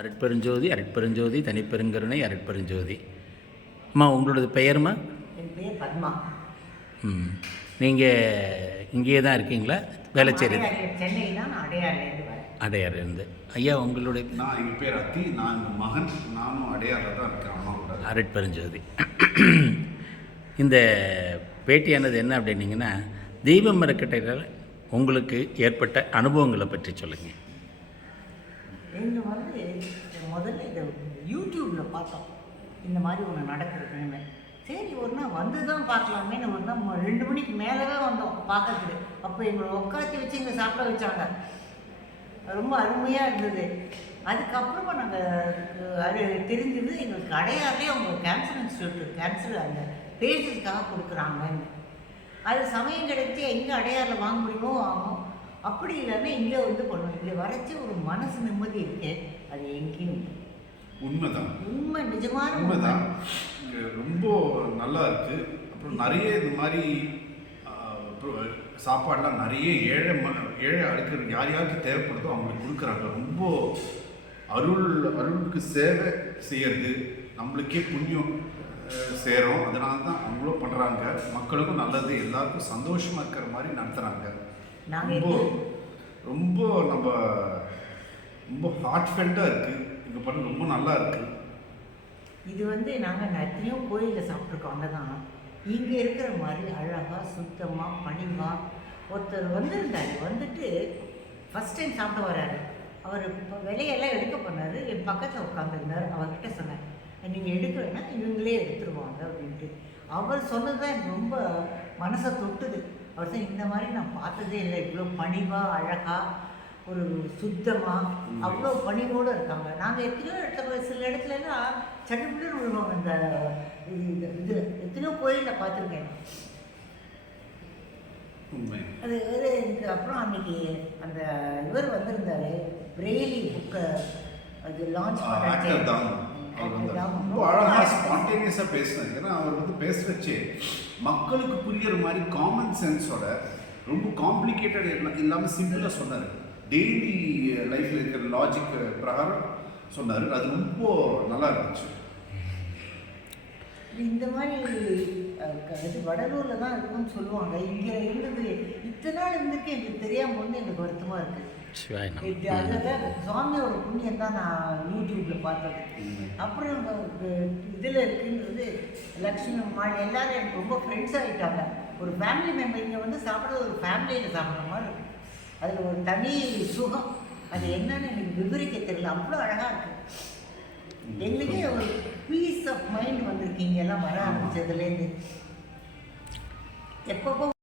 அருட்பெருஞ்சோதி அருட்பெருஞ்சோதி தனிப்பெருங்கருணை அருட்பெருஞ்சோதி. அம்மா உங்களோட பெயருமா? என் பேர் பத்மா. நீங்கள் இங்கேயே தான் இருக்கீங்களா? வேலைச்சேரி சென்னை தான். அடையாறுலேருந்து வரேன். அடையாறுலேருந்து. ஐயா உங்களுடைய? நான் எங்கள் பேர் அத்தி. நான் எங்கள் மகன். நானும் அடையாறில் தான் இருக்கேன். அம்மாவோட. அருட்பெருஞ்சோதி. இந்த பேட்டியானது என்ன அப்படின்னீங்கன்னா, தீபம் அறக்கட்டளையில் உங்களுக்கு ஏற்பட்ட அனுபவங்களை பற்றி சொல்லுங்கள். எங்கள் வந்து முதல்ல இதை யூடியூப்பில் பார்த்தோம், இந்த மாதிரி ஒன்று நடக்கிறதுன்னு. சரி ஒரு நாள் வந்து தான் பார்க்கலாமேன்னு ஒரு நாள் 2 மணிக்கு மேலே தான் வந்தோம் பார்க்கறதுக்கு. அப்போ எங்களை உட்காத்தி வச்சு இங்கே சாப்பிட வச்சாங்க. ரொம்ப அருமையாக இருந்தது. அதுக்கப்புறமா நாங்கள் அது தெரிஞ்சது எங்களுக்கு அடையாறுலேயே அவங்க கேன்சர் இன்ஸ்டியூட் கேன்சர் அந்த பேஷண்ட்ஸ்க்காக கொடுக்குறாங்கன்னு. அது சமயம் கிடைச்சி எங்கே அடையாறில் வாங்க முடியுமோ வாங்கும். அப்படி இல்லைன்னா இங்கே வந்து பண்ணுவோம். இங்கே வரைச்சி ஒரு மனசு நிம்மதி இருக்கு. அது எங்கேயும் உண்மைதான். உண்மை, நிஜமான உண்மைதான். ரொம்ப நல்லா இருக்கு. அப்புறம் நிறைய இந்த மாதிரி சாப்பாடெலாம் நிறைய ஏழை அடுக்கிற யார் யாருக்கு தேவைப்படுதோ அவங்களுக்கு கொடுக்குறாங்க. ரொம்ப அருளுக்கு சேவை செய்யறது நம்மளுக்கே புண்ணியம் சேரும். அதனால தான் அவங்களும் பண்ணுறாங்க. மக்களுக்கும் நல்லது, எல்லாருக்கும் சந்தோஷமாக இருக்கிற மாதிரி நடத்துகிறாங்க. ரொம்ப ரொம்ப நம்ம ரொம்ப ஹார்ட்ஃபெல்ட்டாக இருக்குது. இங்கே பண்ண ரொம்ப நல்லா இருக்குது. இது வந்து நாங்கள் எத்தனையோ கோயிலில் சாப்பிட்ருக்கோம். அங்கே தான் இங்கே இருக்கிற மாதிரி அழகாக சுத்தமாக பணிவாக. ஒருத்தர் வந்திருந்தார், வந்துட்டு ஃபஸ்ட் டைம் சாப்பிட வர்றாரு. அவர் இப்போ விலையெல்லாம் எடுக்க பண்ணார். என் பக்கத்தில் உட்காந்துருந்தார். அவர்கிட்ட சொன்னேன், நீங்கள் எடுக்க வேணால் இவங்களே எடுத்துருவாங்க அப்படின்ட்டு. அவர் சொன்னது தான் எனக்கு ரொம்ப மனசை தொட்டுது. அவர் தான் இந்த மாதிரி நான் பார்த்ததே இல்லை, இவ்வளோ பணிவாக அழகாக ஒரு சுத்தமாக அவ்வளோ பணிவோடு இருக்காங்க. நாங்கள் எத்தனையோ இடத்துல சில இடத்துலலாம் சட்டுப்பிட்டு விழுவாங்க. இந்த இது எத்தனையோ கோயிலில் பார்த்துருக்கேன். அது எனக்கு அப்புறம் அன்றைக்கி அந்த இவர் வந்திருந்தார், பிரெய்லி புக்கை அது லான்ச் பண்ண. ரொம்ப அழகாக ஸ்பான்டேனியஸாக பேசினார். ஏன்னா அவர் வந்து பேசுகிறச்சே மக்களுக்கு புரிகிற மாதிரி காமன் சென்ஸோட ரொம்ப காம்ப்ளிகேட்டட் இல்லாமல் சிம்பிளாக சொன்னார். டெய்லி லைஃப்பில் இருக்கிற லாஜிக் பிரகாரம் சொன்னார். அது ரொம்ப நல்லா இருந்துச்சு. இந்த மாதிரி இது வடலூரில் தான் இருக்குன்னு சொல்லுவாங்க. இங்கே இருந்தது இத்தனை நாள் இருந்துக்கு எனக்கு தெரியாமல் வந்து எனக்கு வருத்தமாக இருக்குது. அதில் சுவாமியோட புண்ணியம் தான் நான் யூடியூப்பில் பார்த்தது. அப்புறம் இதில் இருக்குன்றது லக்ஷ்மி அம்மாள் எல்லோரும் எனக்கு ரொம்ப ஃப்ரெண்ட்ஸ் ஆகிட்டாங்க. ஒரு ஃபேமிலி மெம்பர் இங்கே வந்து சாப்பிட்றது ஒரு ஃபேமிலியில் சாப்பிட்ற மாதிரி இருக்குது. அதில் ஒரு தனி சுகம். அது என்னன்னு எனக்கு விவரிக்க தெரியல. அவ்வளோ அழகாக இருக்குது. எங்களுக்கே ஒரு பீஸ் ஆஃப் மைண்ட் வந்திருக்கீங்க எல்லாம் வர ஆரம்பிச்சதுலேருந்து. எப்பப்போ